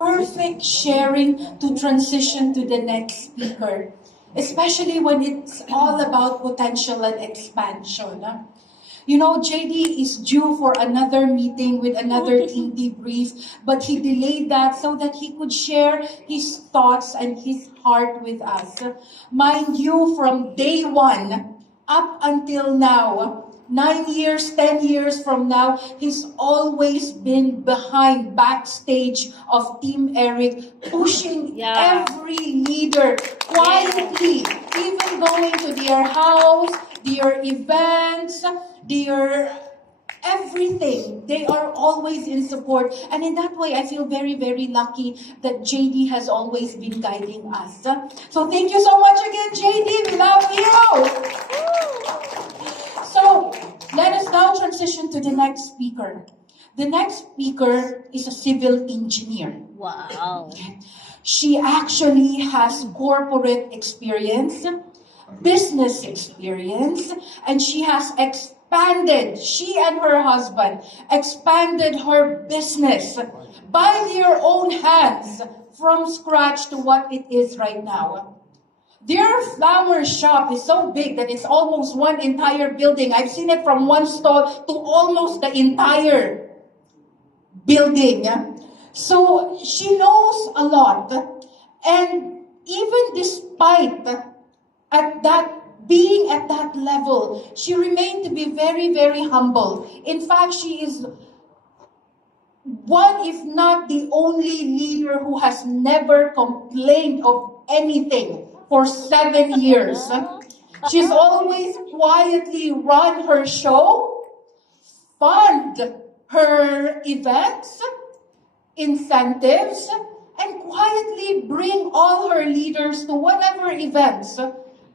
perfect sharing to transition to the next speaker, especially when it's all about potential and expansion. You know, JD is due for another meeting with another team debrief, but he delayed that so that he could share his thoughts and his heart with us. Mind you, from day one up until now, 9 years, 10 years from now, he's always been behind, backstage of Team Eric, pushing every leader quietly, even going to their house, their events, their everything. They are always in support. And in that way, I feel very, very lucky that JD has always been guiding us. So thank you so much again, JD. We love you. So let us now transition to the next speaker. The next speaker is a civil engineer. Wow. She actually has corporate experience, business experience, and she has expanded, she and her husband expanded her business by their own hands from scratch to what it is right now. Their flower shop is so big that it's almost one entire building. I've seen it from one stall to almost the entire building. So she knows a lot. And even despite at that being at that level, she remained to be very, very humble. In fact, she is one, if not the only leader who has never complained of anything for 7 years. She's always quietly run her show, fund her events, incentives, and quietly bring all her leaders to whatever events,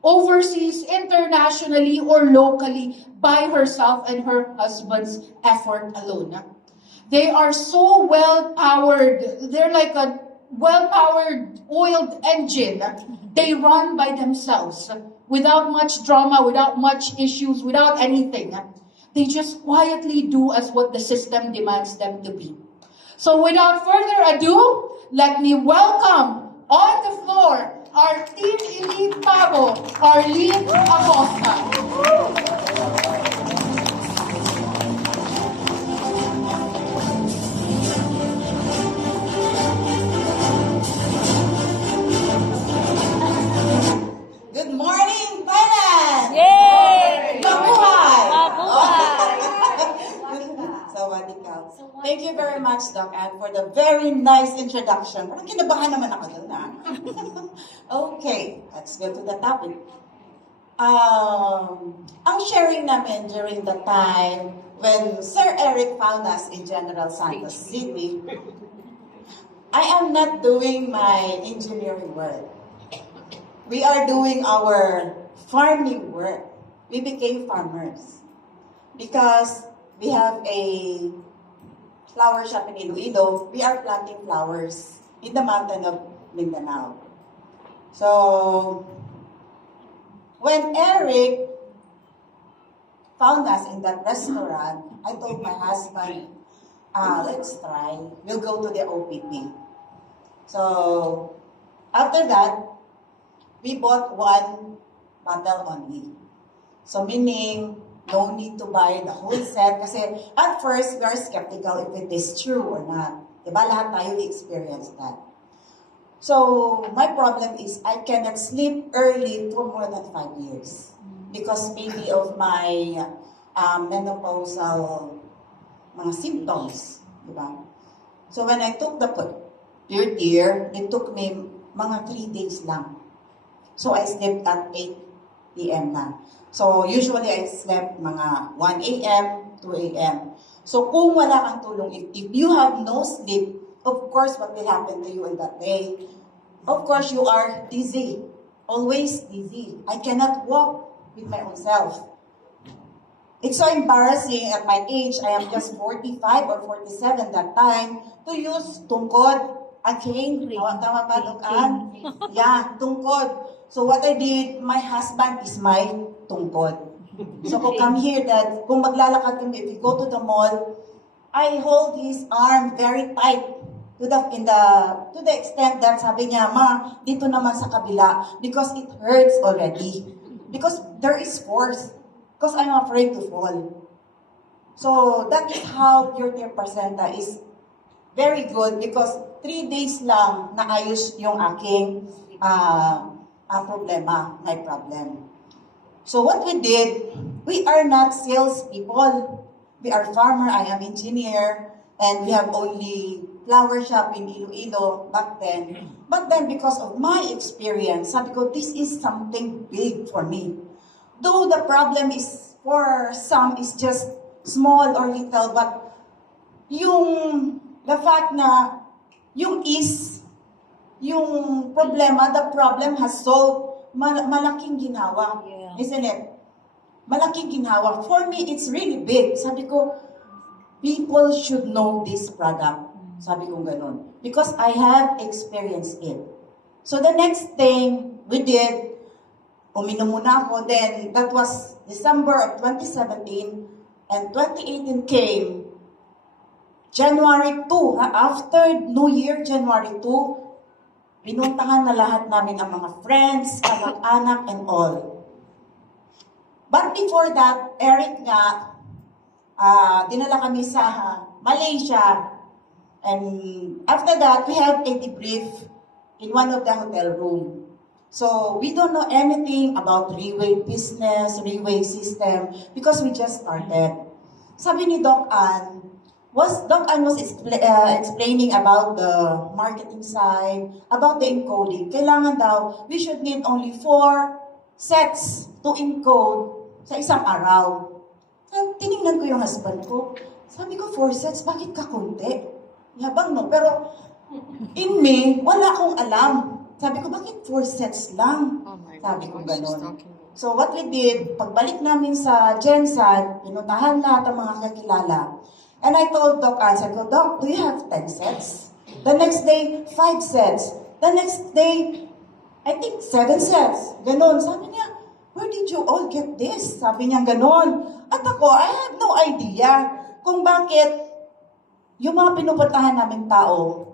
overseas, internationally, or locally, by herself and her husband's effort alone. They are so well-powered. They're like a well-powered oiled engine. They run by themselves without much drama, without much issues, without anything. They just quietly do as what the system demands them to be. So without further ado, let me welcome on the floor our Team Elite Pavo, Arlene Acosta. Good morning, Thailand! Yay! Mabuhay! Mabuhay! Sawadee ka. Thank you very much, Doc Ann, for the very nice introduction. Parang kinabahan naman ako doon, ha? Okay, let's go to the topic. Ang sharing namin during the time when Sir Eric found us in General Santos City, I am not doing my engineering work. We are doing our farming work. We became farmers because we have a flower shop in Iloilo. We are planting flowers in the mountain of Mindanao. So, when Eric found us in that restaurant, I told my husband, let's try. We'll go to the OPP. So, after that, we bought one bottle only. So meaning, no need to buy the whole set. Kasi at first, we are skeptical if it is true or not. Diba? Lahat tayo experience that. So, my problem is I cannot sleep early for more than 5 years. Because maybe of my menopausal mga symptoms. Diba? So when I took the pure tear, it took me mga 3 days lang. So I slept at 8 p.m. na. So usually I slept mga 1 a.m., 2 a.m. So kung wala kang tulong, if you have no sleep, of course, what will happen to you in that day? Of course, you are dizzy. Always dizzy. I cannot walk with my own self. It's so embarrassing at my age, I am just 45 or 47 that time, to use tungkod, a cane. Tama ba, Dukan? Yeah, tungkod. So what I did, my husband is my tungkod. So kung come here, that kung maglalakad kami, if we go to the mall, I hold his arm very tight to the extent that sabi niya, ma, dito naman sa kabila because it hurts already. Because there is force. Because I'm afraid to fall. So that is how Pure Tear Placenta is very good because 3 days lang naayos yung aking problema, my problem. So what we did, we are not salespeople. We are farmer, I am engineer, and we have only flower shop in Iloilo back then. But then because of my experience, sabi ko, this is something big for me. Though the problem is, for some, is just small or little, but the fact na yung problema, the problem has solved, malaking ginawa. Yeah. Isn't it? Malaking ginhawa. For me, it's really big. Sabi ko, people should know this product. Sabi ko ganun. Because I have experienced it. So the next thing we did, uminom muna ako. Then, that was December of 2017. And 2018 came. January 2, after New Year, January 2, pinuntahan na lahat namin ang mga friends, kamag-anak, and all. But before that, Eric nga, dinala kami sa Malaysia. And after that, we have a debrief in one of the hotel room. So we don't know anything about Riway business, Riway system, because we just started. Sabi ni Doc Ann was explaining about the marketing side, about the encoding. Kailangan daw, we should need only 4 sets to encode sa isang araw. Tinignan ko yung husband ko. Sabi ko, 4 sets, bakit ka konti? Yabang no, pero in me, wala akong alam. Sabi ko, bakit 4 sets lang? Sabi ko ganon. So what we did, pagbalik namin sa Gensan, pinuntahan lahat ang mga kakilala. And I told Doc Ann, sabi ko, Doc, do you have 10 sets? The next day, 5 sets. The next day, I think 7 sets. Ganon. Sabi niya, where did you all get this? Sabi niya ganon. At ako, I have no idea kung bakit yung mga pinupuntahan naming tao,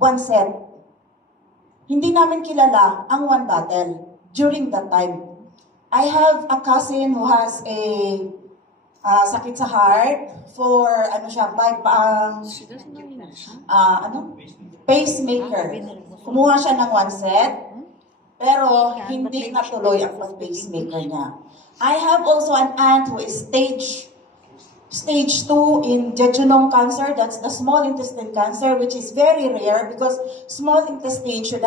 1 set. Hindi namin kilala ang 1 bottle during that time. I have a cousin who has a sakit sa heart for, pacemaker. Kumuha siya ng 1 set, pero hindi natuloy ang pacemaker niya. I have also an aunt who is stage 2 in jejunum cancer. That's the small intestine cancer, which is very rare because small intestine should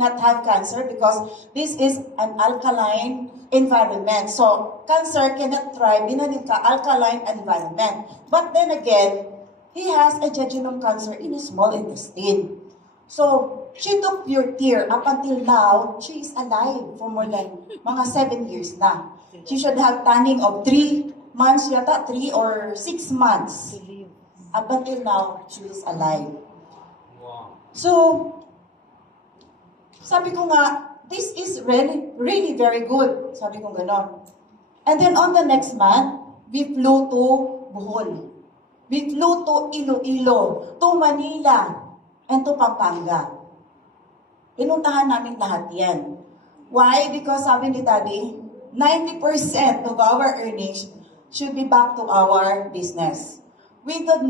not have cancer because this is an alkaline environment. So cancer cannot thrive in an alkaline environment. But then again, he has a jejunum cancer in a small intestine. So she took Pure Tear. Up until now, she is alive for more than mga 7 years na. She should have tanning of 3 months yata, 3 or 6 months. Up until now, she is alive. So, sabi ko nga, this is really, really very good. Sabi ko gano'n. And then on the next month, we flew to Bohol. We flew to Iloilo, to Manila, and to Pampanga. Pinuntahan namin lahat yan. Why? Because sabi ni Daddy, 90% of our earnings should be back to our business. We did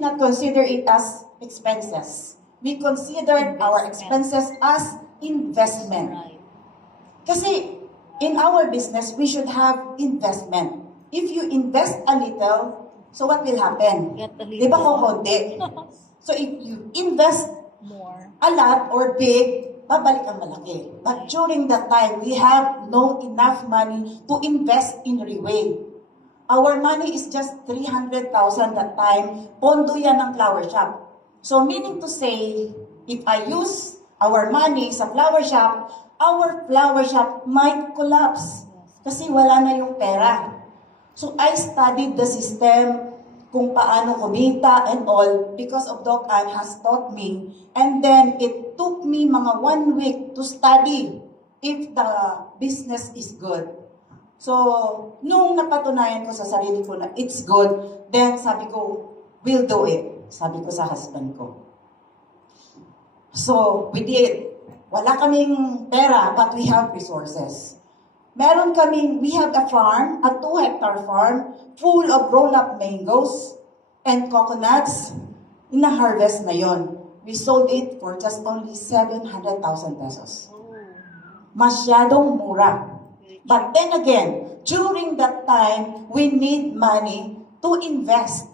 not consider it as expenses. We considered our expenses as investment. Kasi in our business, we should have investment. If you invest a little, so what will happen? Di ba kukunti? So if you invest More. a lot or big, babalik ang malaki. But during that time, we have no enough money to invest in Riway. Our money is just 300,000 that time. Pondo yan ng flower shop. So meaning to say, if I use our money sa flower shop, our flower shop might collapse. Kasi wala na yung pera. So I studied the system, kung paano kumita and all, because of Doc Ann has taught me. And then it took me mga 1 week to study if the business is good. So, nung napatunayan ko sa sarili ko na it's good, then sabi ko, we'll do it. Sabi ko sa husband ko. So, we did. Wala kaming pera, but we have resources. We have a farm, a 2-hectare farm, full of grown-up mangoes and coconuts. Ina-harvest na yon. We sold it for just only 700,000 pesos. Masyadong mura. But then again, during that time, we need money to invest.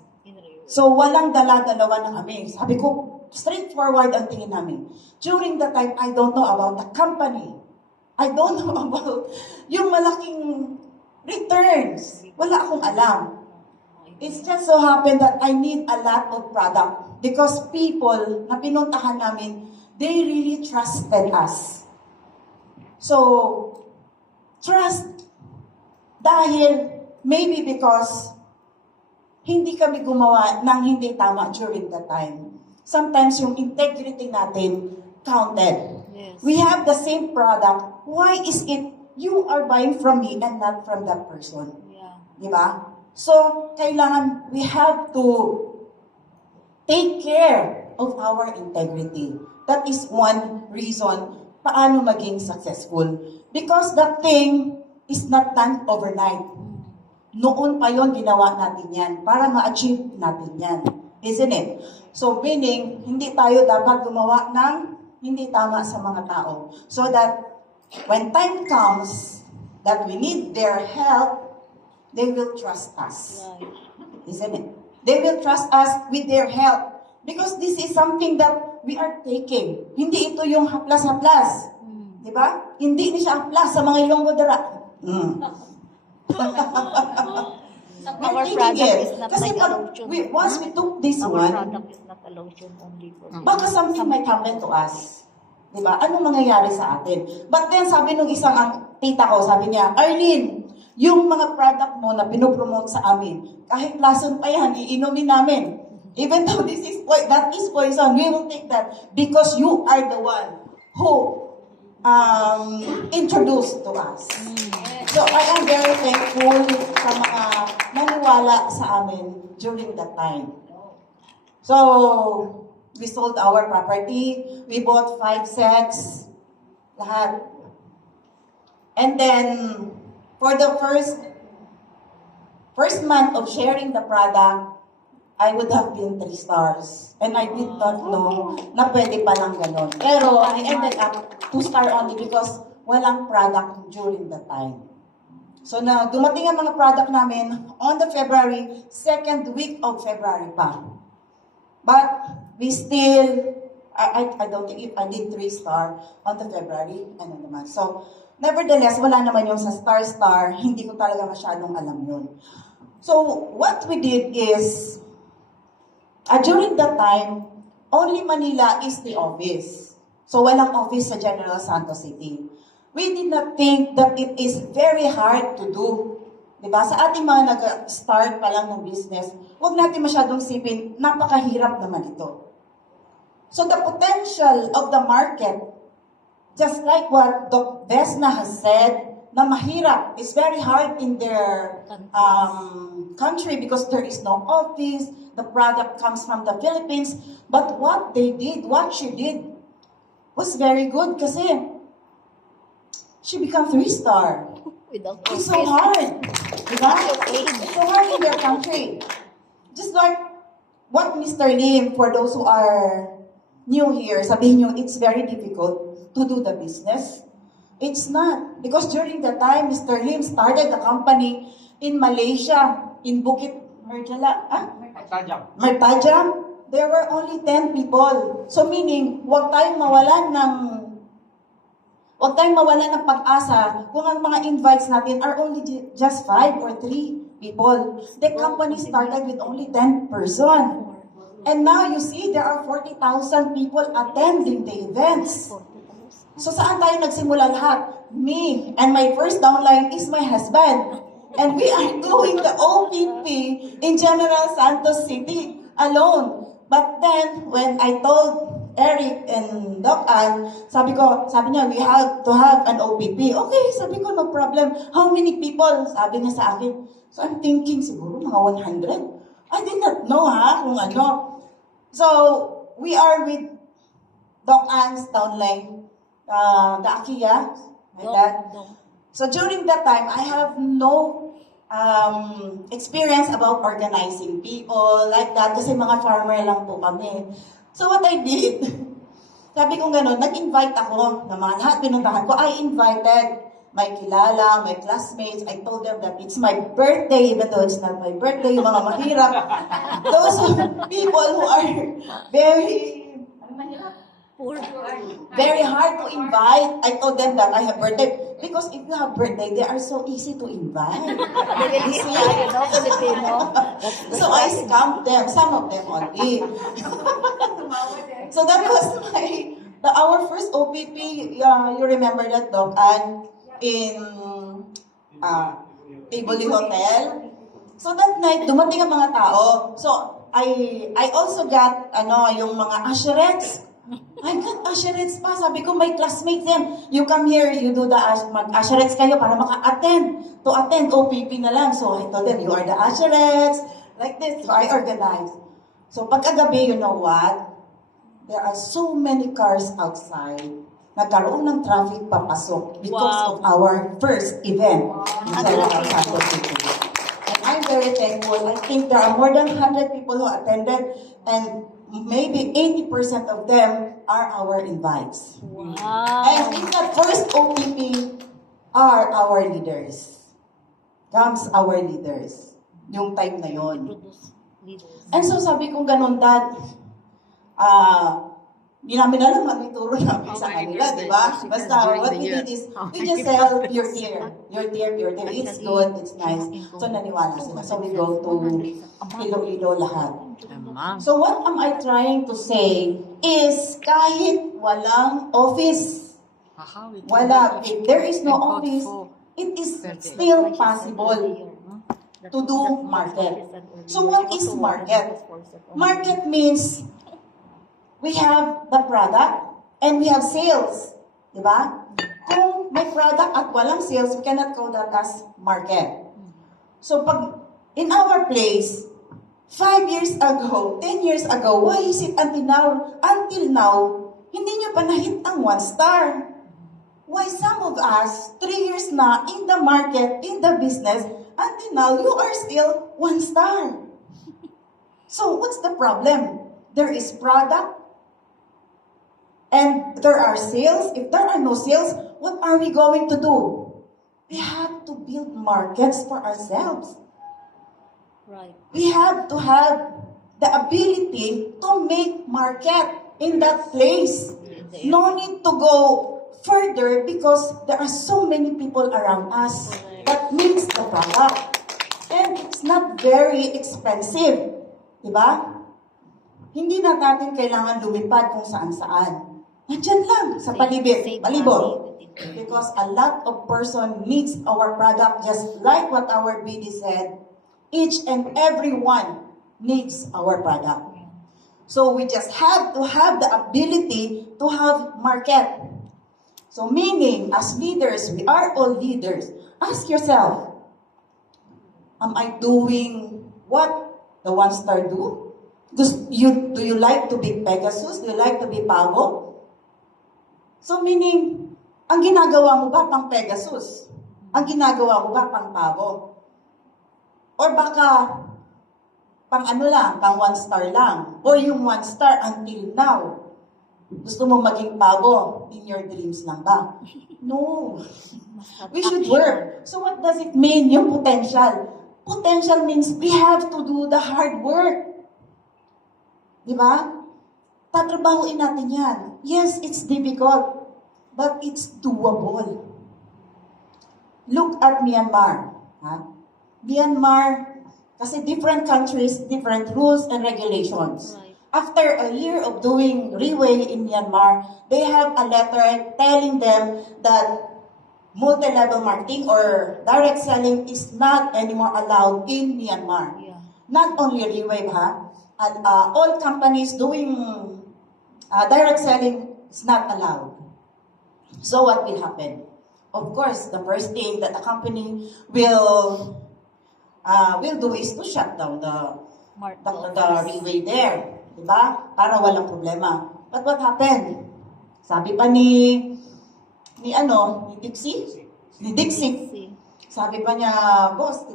So, walang dala-dalawa na kami. Sabi ko, straightforward ang tingin namin. During that time, I don't know about the company. I don't know about yung malaking returns. Wala akong alam. It's just so happened that I need a lot of product because people na pinuntahan namin, they really trusted us. So, trust dahil maybe because hindi kami gumawa ng hindi tama during that time. Sometimes yung integrity natin counted. Yes. We have the same product. Why is it you are buying from me and not from that person? Yeah. Diba? So, kailangan we have to take care of our integrity. That is one reason paano maging successful. Because that thing is not done overnight. Noon pa yon ginawa natin yan para ma-achieve natin yan. Isn't it? So, meaning, hindi tayo dapat gumawa ng hindi tama sa mga tao. So that when time comes that we need their help, they will trust us. Isn't it? They will trust us with their help. Because this is something that we are taking. Hindi ito yung haplas-haplas. Diba? Hindi ni siya haplas sa mga Ilonggo dara. Our product is not Kasi like a lotion. once we took this Our one, product is not a lotion only for baka something might happen to us. Diba? Anong mangyayari sa atin? But then, sabi nung isang tita ko, sabi niya, Arlene, yung mga product mo na pinopromote sa amin, kahit lason pa yan, iinumin namin. Even though that is poison, we will take that because you are the one who introduced to us. So, I am very thankful sa mga naniwala sa amin during that time. So, we sold our property. We bought 5 sets. Lahat. And then, for the first month of sharing the product, I would have been 3 stars. And I did not know na pwede palang ganon. Pero, I ended up 2 star only because walang product during that time. So, na dumating ang mga product namin on the February, 2nd week of February pa. But, we still, I don't think if I did 3 star on the February, ano naman. So, nevertheless, wala naman yung sa star, hindi ko talaga masyadong alam yun. So, what we did is, during that time, only Manila is the office. So, walang office sa General Santos City. We did not think that it is very hard to do. Diba? Sa ating mga nag-start pa lang ng business, huwag natin masyadong sipin, napakahirap naman ito. So the potential of the market, just like what Doc Vesna has said, na mahirap, it's very hard in their country because there is no office, the product comes from the Philippines, but what she did, was very good kasi she became 3 star. without It's so hard. Diba? It's so hard in their country. Just like what Mr. Lim, for those who are new here, sabihin nyo, it's very difficult to do the business. It's not. Because during the time, Mr. Lim started the company in Malaysia, in Bukit Merjala, Mertajam. There were only 10 people. So meaning, huwag tayong mawalan ng pag-asa kung ang mga invites natin are only just 5 or 3 people. The company started with only 10 person. And now you see, there are 40,000 people attending the events. So saan tayo nagsimula lahat? Me and my first downline is my husband. And we are doing the OPP in General Santos City alone. But then, when I told Eric and Doc Ann, sabi niya, we have to have an OPP. Okay, sabi ko, no problem. How many people? Sabi niya sa akin. So I'm thinking, siguro mga 100. I did not know kung ano. So, we are with Doc Ann's downline, the Akia, like that. So during that time, I have no experience about organizing people like that kasi mga farmer lang po kami. So what I did, sabi ko gano'n, nag-invite ako ng mga lahat pinuntahan ko. I invited my kilala, my classmates. I told them that it's my birthday, even though it's not my birthday, yung mga mahirap. Those people who are very, Poor. very hard to invite. I told them that I have birthday. Because if you have birthday, they are so easy to invite. You see? Filipino. So I scammed them, some of them only. So that was our first OPP. You remember that, Doc? And in Tivoli Hotel. So that night, dumating ang mga tao. So I also got yung mga usherettes. I got usherettes pa. Sabi ko, my classmates yan. You come here, you do the mag-usherettes kayo para maka-attend. To attend, OPP na lang. So I told them, you are the usherettes. Like this. So I organized. So pagkagabi, you know what? There are so many cars outside. Nagkaroon ng traffic papasok because of our first event. And I'm very thankful. I think there are more than 100 people who attended and maybe 80% of them are our invites. Wow. And in that first OPP are our leaders. Comes our leaders. Yung time na yon. And so sabi kong ganun, Dad, di namin alam ang ituro namin sa kanila, di ba? Basta what we did is, we just sell pure tear. Pure tear. It's good, it's nice. So naniwala sila. So we go to Iloilo lahat. So what am I trying to say is kahit walang office, if there is no office, it is still possible to do market. So what is market? Market means we have the product and we have sales. Diba? Kung may product at walang sales, we cannot call that as market. So pag in our place, 5 years ago, 10 years ago, why is it until now, hindi nyo pa na-hit ang 1 star? Why some of us, 3 years na in the market, in the business, until now, you are still 1 star? So what's the problem? There is product, and there are sales. If there are no sales, what are we going to do? We have to build markets for ourselves. Right. We have to have the ability to make market in that place. No need to go further because there are so many people around us that needs the product. And it's not very expensive. Diba? Hindi na natin kailangan lumipad kung saan-saan. Nandyan lang, sa palibot. Because a lot of person needs our product just like what our BD said. Each and every one needs our product. So we just have to have the ability to have market. So meaning, as leaders, we are all leaders. Ask yourself, am I doing what the 1 star do? Do you like to be Pegasus? Do you like to be Pavo? So meaning, ang ginagawa mo ba pang Pegasus? Ang ginagawa mo ba pang Pavo? Or baka pang pang 1 star lang? Or yung 1 star until now? Gusto mo maging Pavo in your dreams lang ba? No. We should work. So what does it mean, yung potential? Potential means we have to do the hard work. Diba? Tatrabahuin natin yan. Yes, it's difficult, but it's doable. Look at Myanmar. Myanmar, kasi different countries, different rules and regulations. Right. After a year of doing Riway in Myanmar, they have a letter telling them that multi-level marketing or direct selling is not anymore allowed in Myanmar. Yeah. Not only Riway, and all companies doing direct selling is not allowed. So what will happen? Of course, the first thing that a company will do is to shut down the Riway there. Diba? Para walang problema. But what happened? Sabi pa ni Dixie? Ni Dixie. Sabi pa niya, boss,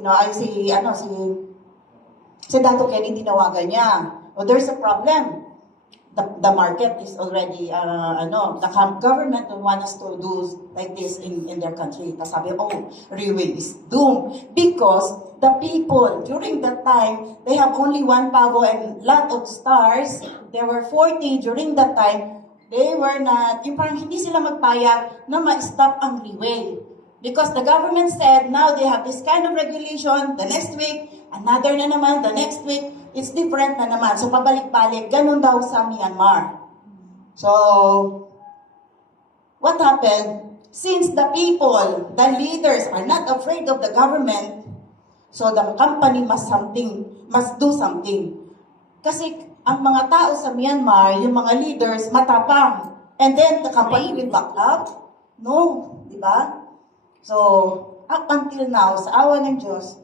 si Dato Kenny tinawagan niya. Oh, there's a problem. The market is already, the government don't want us to do like this in their country. Tapos sabi, Riway is doomed. Because the people, during that time, they have only one pavo and lot of stars. There were 40 during that time. They were not, yung parang hindi sila magpayag na ma-stop ang Riway. Because the government said, now they have this kind of regulation, the next week, another na naman, the next week, it's different na naman. So, pabalik-balik, ganun daw sa Myanmar. So, what happened? Since the people, the leaders are not afraid of the government, so the company must do something. Kasi, ang mga tao sa Myanmar, yung mga leaders, matapang. And then, the company will back up? No, di ba? So, up until now, sa awa ng Diyos,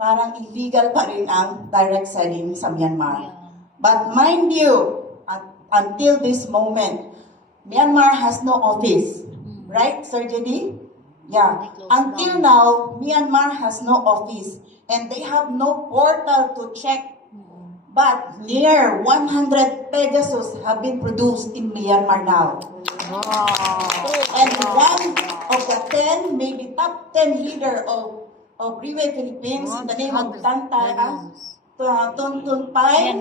parang illegal pa rin ang direct selling sa Myanmar. But mind you, until this moment, Myanmar has no office. Right, Sir JD? Yeah. Until now, Myanmar has no office. And they have no portal to check. But near 100 Pegasus have been produced in Myanmar now. And one of the 10, maybe top 10 leader of Riway Philippines, in the name of Tuntun Pai,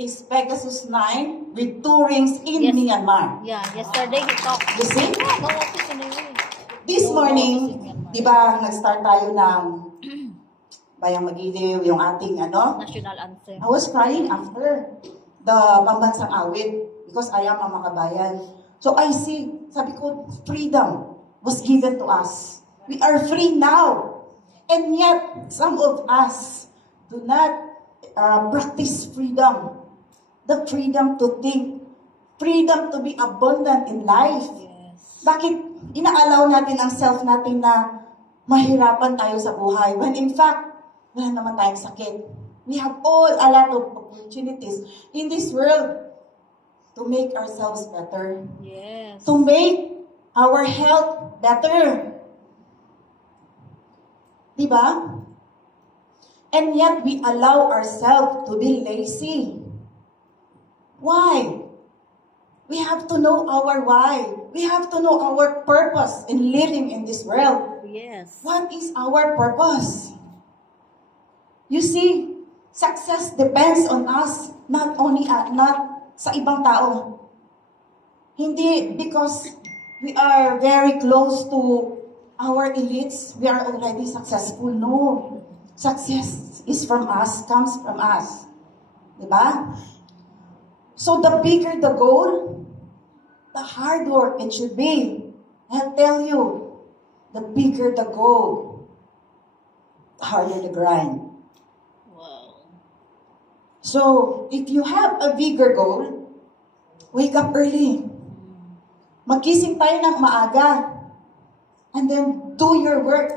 is Pegasus 9 with 2 rings in Myanmar. Yeah, yesterday he talked. You see? Go office in Riway. This morning, di ba, nag-start tayo ng Bayang Magiliw, yung ating National anthem. I was crying after the pambansang awit because I am a makabayan. So I see, sabi ko, freedom was given to us. We are free now. And yet, some of us do not practice freedom. The freedom to think, freedom to be abundant in life. Yes. Bakit inaalaw natin ang self natin na mahirapan tayo sa buhay when in fact, wala naman tayong sakit. We have a lot of opportunities in this world to make ourselves better. Yes. To make our health better. Diba? And yet we allow ourselves to be lazy. Why? We have to know our why. We have to know our purpose in living in this world. Yes. What is our purpose? You see, success depends on us, not sa ibang tao. Hindi because we are very close to our elites, we are already successful. No. Success is from us, comes from us. Diba? So the bigger the goal, the hard work it should be. I'll tell you, the bigger the goal, the harder the grind. So, if you have a bigger goal, wake up early. Magising tayo ng maaga. And then, do your work.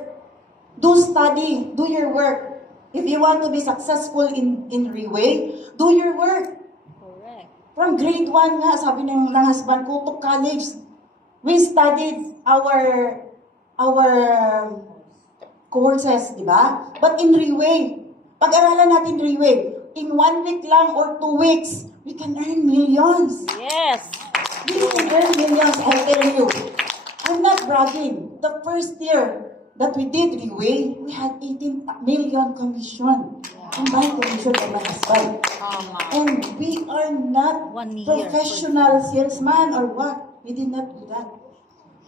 Do study. Do your work. If you want to be successful in Riway, do your work. Correct. From grade 1 nga, sabi ng husband ko, to college, we studied our courses, di ba? But in Riway, pag-aralan natin Riway, in 1 week lang or 2 weeks, we can earn millions. Yes. We can earn millions, I tell you. I'm not bragging. The first year that we did Riway, we had 18 million commission. And my commission by my husband. And we are not 1 year. professional salesman or what. We did not do that.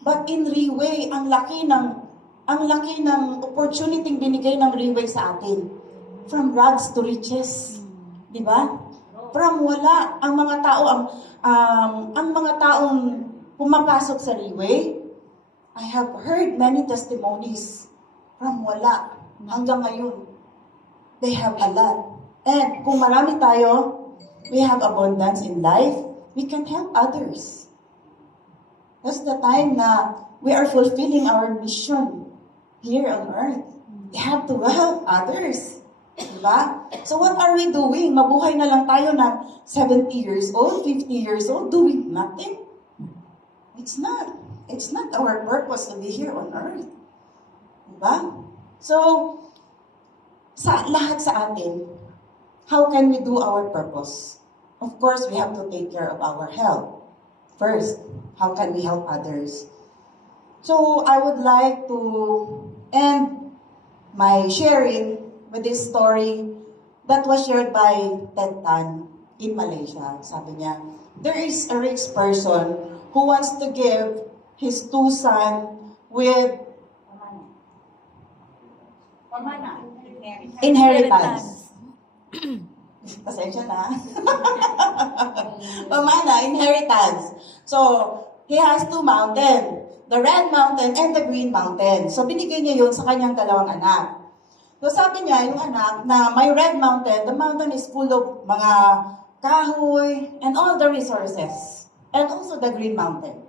But in Riway, ang laki ng opportunity binigay ng Riway sa atin. From rags to riches. Di ba? From wala, ang mga taong pumapasok sa Riway, I have heard many testimonies from wala hanggang ngayon. They have a lot. And kung marami tayo, we have abundance in life, we can help others. That's the time na we are fulfilling our mission here on earth. We have to help others. Diba? So what are we doing? Mabuhay na lang tayo na 70 years old, 50 years old, doing nothing. It's not. It's not our purpose to be here on earth. Diba? So, sa lahat sa atin, how can we do our purpose? Of course, we have to take care of our health. First, how can we help others? So, I would like to end my sharing with this story that was shared by Ted Tan in Malaysia. Sabi niya, there is a rich person who wants to give his 2 sons with inheritance. Pasensya na. Pamana, inheritance. So, he has 2 mountains. The red mountain and the green mountain. So, binigay niya yun sa kanyang 2 anak. So, sabi niya, yung anak, na my red mountain, the mountain is full of mga kahoy and all the resources. And also the green mountain.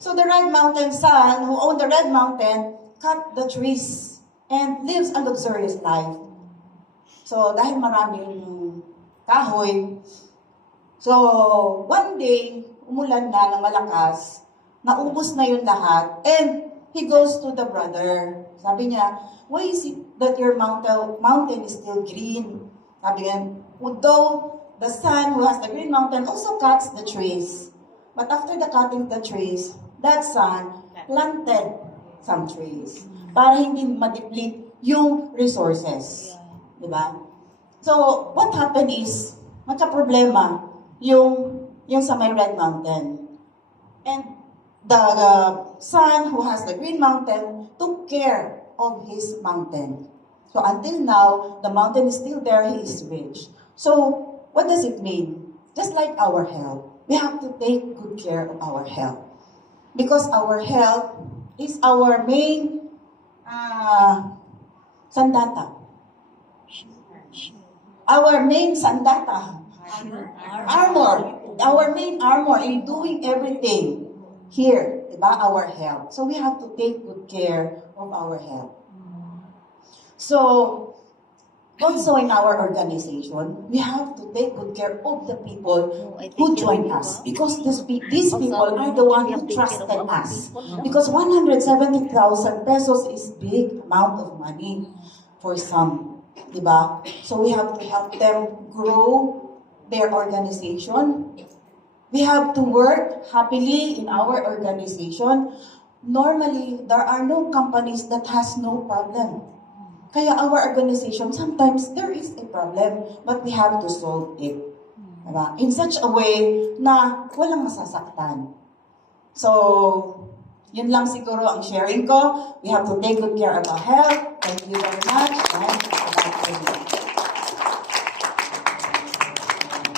So, the red mountain son, who owned the red mountain, cut the trees and lives a luxurious life. So, dahil maraming kahoy, so, one day, umulan na ng malakas, naubos na yun lahat, and he goes to the brother. Sabi niya, why is it that your mountain is still green? Sabi niya, although the son who has the green mountain also cuts the trees. But after the cutting the trees, that son planted some trees para hindi ma-deplete yung resources. Diba? So, what happened is, magka-problema yung sa may red mountain. And the son who has the green mountain took care of his mountain. So until now, the mountain is still there, he is rich. So what does it mean? Just like our health, we have to take good care of our health. Because our health is our main sandata. Our main sandata. Armor. Our main armor in doing everything. Here, diba, our health. So we have to take good care of our health. So, also in our organization, we have to take good care of the people who join us. Because these people are the ones who trusted us. Because 170,000 pesos is big amount of money for some. Diba? So we have to help them grow their organization. We have to work happily in our organization. Normally, there are no companies that has no problem. Kaya our organization, sometimes there is a problem, but we have to solve it. Diba? In such a way na walang masasaktan. So, yun lang siguro ang sharing ko. We have to take good care of our health. Thank you very much.